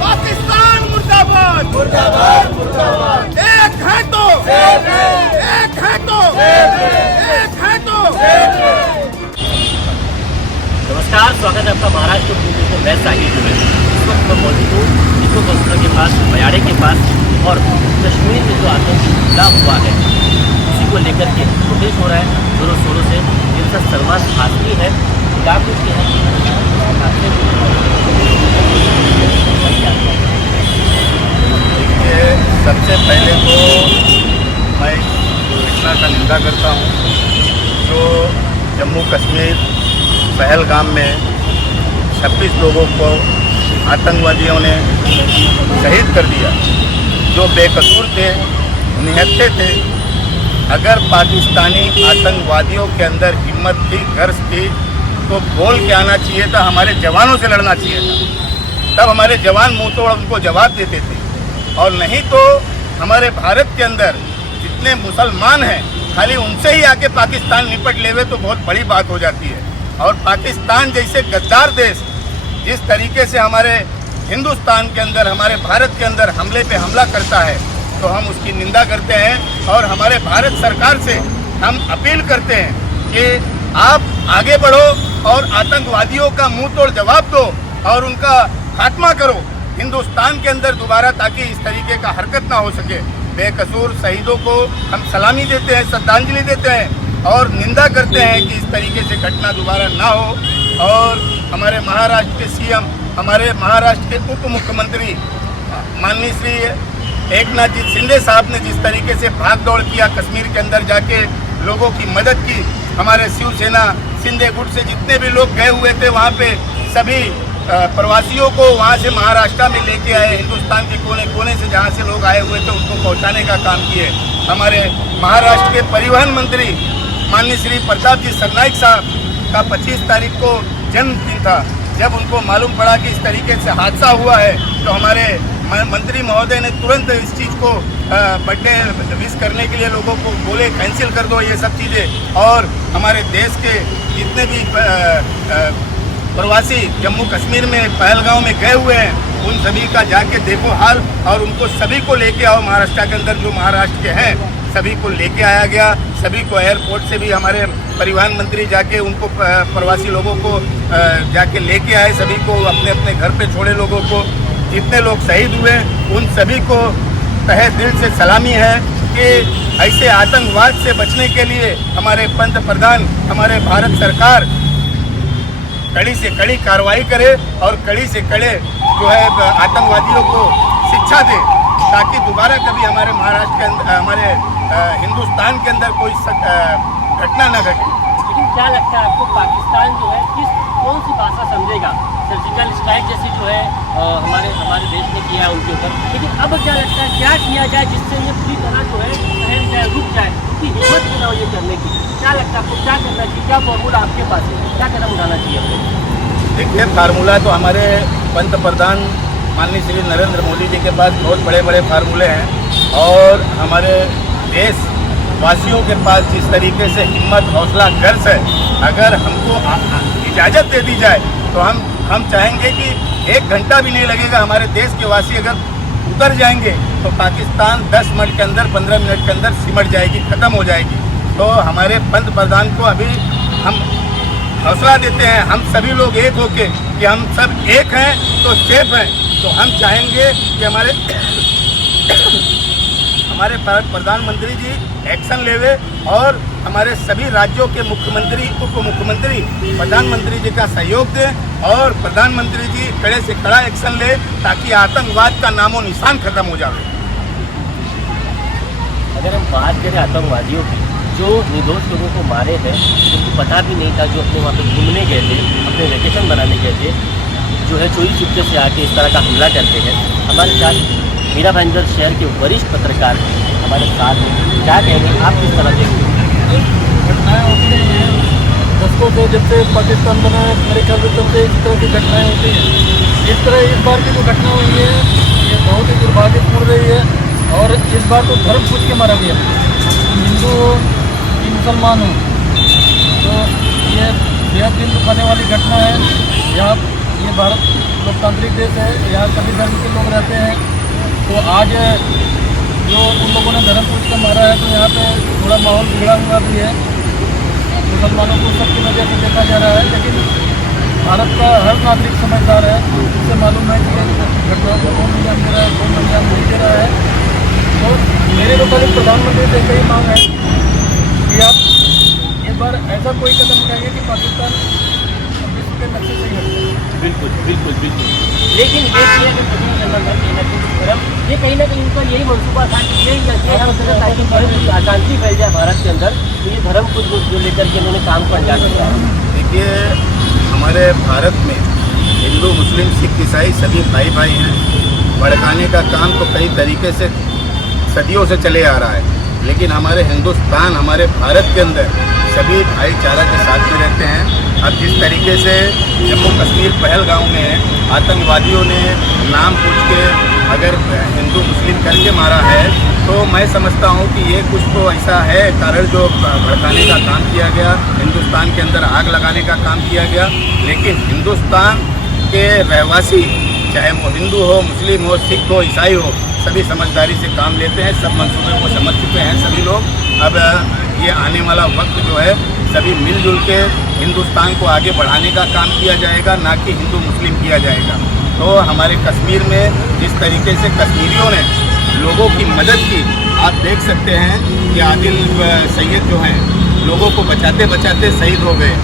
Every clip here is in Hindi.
पाकिस्तान मुर्दाबाद मुर्दाबाद मुर्दाबाद। एक है तो एक है तो एक है तो। नमस्कार, स्वागत है आपका महाराष्ट्र न्यूज़ में। मैं साहिल दुबे। इस वक्त मैं मौजूद हूँ इको कौंसलर के पास, बयाड़े के पास, और कश्मीर में जो आतंकी हमला हुआ है उसी को लेकर के प्रोटेस्ट हो रहा है जोरों शोरों से। जिनके साथ सलमान खासमी है, क्या कुछ कहना देखिए, सबसे पहले तो मैं घटना का निंदा करता हूँ जो जम्मू कश्मीर पहलगाम में 26 लोगों को आतंकवादियों ने शहीद कर दिया, जो बेकसूर थे, निहत्थे थे। अगर पाकिस्तानी आतंकवादियों के अंदर हिम्मत थी, गर्ज थी, तो बोल के आना चाहिए था, हमारे जवानों से लड़ना चाहिए था। तब हमारे जवान मुंह तोड़ उनको जवाब देते थे। और नहीं तो हमारे भारत के अंदर जितने मुसलमान हैं, खाली उनसे ही आके पाकिस्तान निपट लेवे तो बहुत बड़ी बात हो जाती है। और पाकिस्तान जैसे गद्दार देश जिस तरीके से हमारे हिंदुस्तान के अंदर, हमारे भारत के अंदर हमले पे हमला करता है, तो हम उसकी निंदा करते हैं। और हमारे भारत सरकार से हम अपील करते हैं कि आप आगे बढ़ो और आतंकवादियों का मुंह तोड़ जवाब दो और उनका खात्मा करो हिंदुस्तान के अंदर दोबारा, ताकि इस तरीके का हरकत ना हो सके। बेकसूर शहीदों को हम सलामी देते हैं, श्रद्धांजलि देते हैं और निंदा करते हैं कि इस तरीके से घटना दोबारा ना हो। और हमारे महाराष्ट्र के सीएम, हमारे महाराष्ट्र के उप मुख्यमंत्री माननीय श्री एकनाथ जी शिंदे साहब ने जिस तरीके से भाग दौड़ किया, कश्मीर के अंदर जाके लोगों की मदद की, हमारे शिवसेना शिंदे गुट से जितने भी लोग गए हुए थे वहाँ पे सभी प्रवासियों को वहाँ से महाराष्ट्र में लेके आए, हिंदुस्तान के कोने कोने से जहाँ से लोग आए हुए थे उनको पहुँचाने का काम किए। हमारे महाराष्ट्र के परिवहन मंत्री माननीय श्री प्रताप जी सरनाइक साहब का 25 तारीख को जन्मदिन था। जब उनको मालूम पड़ा कि इस तरीके से हादसा हुआ है, तो हमारे मंत्री महोदय ने तुरंत इस चीज़ को बर्थडे विश करने के लिए लोगों को बोले कैंसिल कर दो ये सब चीज़ें। और हमारे देश के जितने भी प्रवासी जम्मू कश्मीर में पहलगांव में गए हुए हैं, उन सभी का जाके देखो हाल, और उनको सभी को लेके आओ। महाराष्ट्र के अंदर जो महाराष्ट्र के हैं सभी को लेके आया गया। सभी को एयरपोर्ट से भी हमारे परिवहन मंत्री जाके उनको प्रवासी लोगों को जाके लेके आए, सभी को अपने अपने घर पे छोड़े। लोगों को जितने लोग शहीद हुए उन सभी को तहे दिल से सलामी है कि ऐसे आतंकवाद से बचने के लिए हमारे पंत प्रधान, हमारे भारत सरकार कड़ी से कड़ी कार्रवाई करे और कड़ी से कड़े जो है आतंकवादियों को शिक्षा दे, ताकि दोबारा कभी हमारे महाराष्ट्र के अंदर, हमारे हिंदुस्तान के अंदर कोई घटना न घटे। लेकिन क्या लगता है आपको, पाकिस्तान जो है कौन सी भाषा समझेगा? सर्जिकल स्ट्राइक जैसी जो है हमारे देश ने किया है उनके ऊपर, लेकिन अब क्या लगता है क्या किया जाए जिससे ये पूरी तरह जो है ठहर जाए, रुक जाए, उनकी हिम्मत न हो ये करने की? क्या लगता है आपको, क्या करना चाहिए? क्या फॉर्मूला आपके पास है, क्या कदम उठाना चाहिए आपको? देखिए, फार्मूला तो हमारे पंत प्रधान माननीय श्री नरेंद्र मोदी जी के पास बहुत बड़े बड़े फार्मूले हैं, और हमारे देशवासियों के पास जिस तरीके से हिम्मत, हौसला, गर्ज है, अगर हमको इजाज़त दे दी जाए तो हम चाहेंगे कि 1 घंटा भी नहीं लगेगा। हमारे देश के वासी अगर उतर जाएंगे तो पाकिस्तान 10 मिनट के अंदर, 15 मिनट के अंदर सिमट जाएगी, ख़त्म हो जाएगी। तो हमारे पंत प्रधान को अभी हम हौसला देते हैं, हम सभी लोग एक होके कि हम सब एक हैं तो सेफ हैं। तो हम चाहेंगे कि हमारे प्रधानमंत्री जी एक्शन लेवे और हमारे सभी राज्यों के मुख्यमंत्री, उप मुख्यमंत्री प्रधानमंत्री जी का सहयोग दें और प्रधानमंत्री जी कड़े से कड़ा एक्शन ले, ताकि आतंकवाद का नामो निशान खत्म हो जाए। अगर हम बात करें आतंकवादियों की, जो निर्दोष लोगों को मारे हैं, जिनको पता भी नहीं था, जो अपने वहाँ पर घूमने गए थे, अपने वेकेशन बनाने गए थे, जो है चोरी चुपके से आके इस तरह का हमला करते हैं। हमारे साथ मीरा भाईंदर शहर के वरिष्ठ पत्रकार हमारे साथ हैं, क्या कहेंगे आप किस तरह देखते हैं? घटनाएँ होती हैं दशकों से, जब से पाकिस्तान बना है मेरे ख्याल से तब से इस तरह की घटनाएँ होती हैं। इस तरह इस बार की जो घटना हुई है ये बहुत ही दुर्भाग्यपूर्ण रही है, और इस बार तो धर्म पूछ के मारा गया, हिंदू हो कि मुसलमान हो। तो ये बेहद दिल दुखाने वाली घटना है। यहाँ ये भारत लोकतांत्रिक देश है, यहाँ सभी धर्म के लोग रहते हैं। तो आज जो उन लोगों ने धर्म पूछ कर मारा है, तो यहाँ पे थोड़ा माहौल बिगड़ा हुआ भी है। मुसलमानों को सबकी नज़र से देखा जा रहा है, लेकिन भारत का हर नागरिक समझदार है, इससे मालूम है कि घटनाओं को कौन अंजाम दे रहा है, कौन अंजाम नहीं दे रहा है। तो मेरे मुताबिक प्रधानमंत्री से यही मांग है कि आप एक बार ऐसा कोई कदम उठाइए कि पाकिस्तान विश्व के नक्शे से ही हट जाए। बिल्कुल बिल्कुल बिल्कुल। लेकिन ये किया कि ये कहीं ना कहीं इनका यही मंसूबा था कि ये हम ताकि धर्म की अशांति फैल जाए भारत के अंदर, तो ये धर्म को लेकर के इन्होंने काम को अंजाम दिया है। देखिए, हमारे भारत में हिंदू मुस्लिम सिख ईसाई सभी भाई भाई हैं। भड़काने का काम तो कई तरीके से सदियों से चले आ रहा है, लेकिन हमारे हिंदुस्तान, हमारे भारत के अंदर सभी भाईचारा के साथ में रहते हैं। अब जिस तरीके से जम्मू कश्मीर पहलगाम में आतंकवादियों ने नाम पूछ के अगर हिंदू मुस्लिम करके मारा है, तो मैं समझता हूँ कि ये कुछ तो ऐसा है कारण जो भड़काने का काम किया गया, हिंदुस्तान के अंदर आग लगाने का काम किया गया। लेकिन हिंदुस्तान के रहवासी, चाहे वो हिंदू हो, मुस्लिम हो, सिख हो, ईसाई हो, सभी समझदारी से काम लेते हैं। सब मंसूबे को समझ चुके हैं सभी लोग। अब ये आने वाला वक्त जो है, सभी मिलजुल के हिंदुस्तान को आगे बढ़ाने का काम किया जाएगा, ना कि हिंदू मुस्लिम किया जाएगा। तो हमारे कश्मीर में जिस तरीके से कश्मीरियों ने लोगों की मदद की, आप देख सकते हैं कि आदिल सैयद जो हैं, लोगों को बचाते बचाते शहीद हो गए।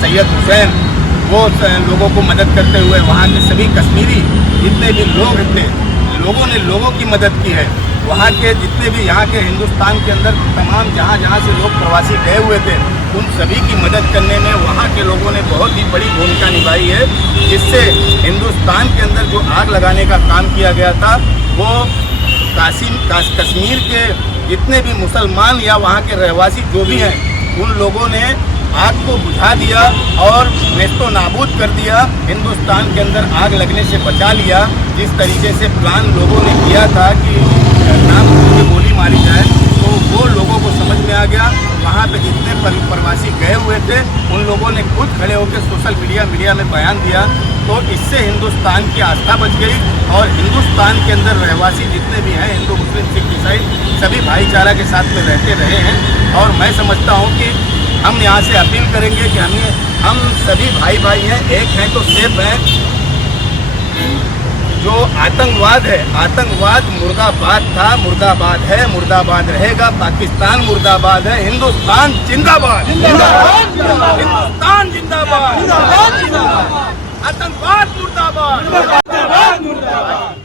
सैयद हुसैन, वो लोगों को मदद करते हुए, वहाँ के सभी कश्मीरी जितने भी लोग थे, लोगों ने लोगों की मदद की है। वहाँ के जितने भी यहाँ के हिंदुस्तान के अंदर तमाम जहाँ जहाँ से लोग प्रवासी गए हुए थे, उन सभी की मदद करने में वहाँ के लोगों ने बहुत ही बड़ी भूमिका निभाई है, जिससे हिंदुस्तान के अंदर जो आग लगाने का काम किया गया था, वो कश्मीर के जितने भी मुसलमान या वहाँ के रहवासी जो भी हैं, उन लोगों ने आग को बुझा दिया और नेस्तो नाबूद कर दिया। हिंदुस्तान के अंदर आग लगने से बचा लिया। जिस तरीके से प्लान लोगों ने किया था कि नाम की गोली मारी जाए, तो वो लोगों को समझ में आ गया। वहाँ पे जितने प्रवासी गए हुए थे, उन लोगों ने खुद खड़े होकर सोशल मीडिया में बयान दिया। तो इससे हिंदुस्तान की आस्था बच गई और हिंदुस्तान के अंदर रहवासी जितने भी हैं, हिंदू मुस्लिम सिख ईसाई, सभी भाईचारा के साथ में रहते रहे हैं। और मैं समझता हूँ कि हम यहाँ से अपील करेंगे कि हम सभी भाई भाई हैं, एक हैं तो सेफ हैं। जो आतंकवाद है, आतंकवाद मुर्दाबाद था, मुर्दाबाद है, मुर्दाबाद रहेगा। पाकिस्तान मुर्दाबाद है, हिंदुस्तान जिंदाबाद, हिंदुस्तान जिंदाबाद, आतंकवाद मुर्दाबाद।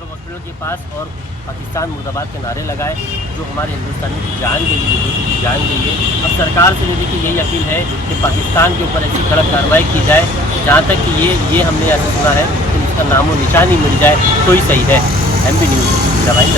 हॉस्पिटल के पास और पाकिस्तान मुर्दाबाद के नारे लगाए, जो हमारे हिंदुस्तानियों की जान के लिए, बेटी की जान के लिए। अब सरकार से मुझे की यही अपील है कि पाकिस्तान के ऊपर ऐसी कड़क कार्रवाई की जाए, जहाँ तक कि ये हमने ऐसा सुना है कि इसका नामो निशान ही मिल जाए तो ही सही है। MB न्यूज़ दवाई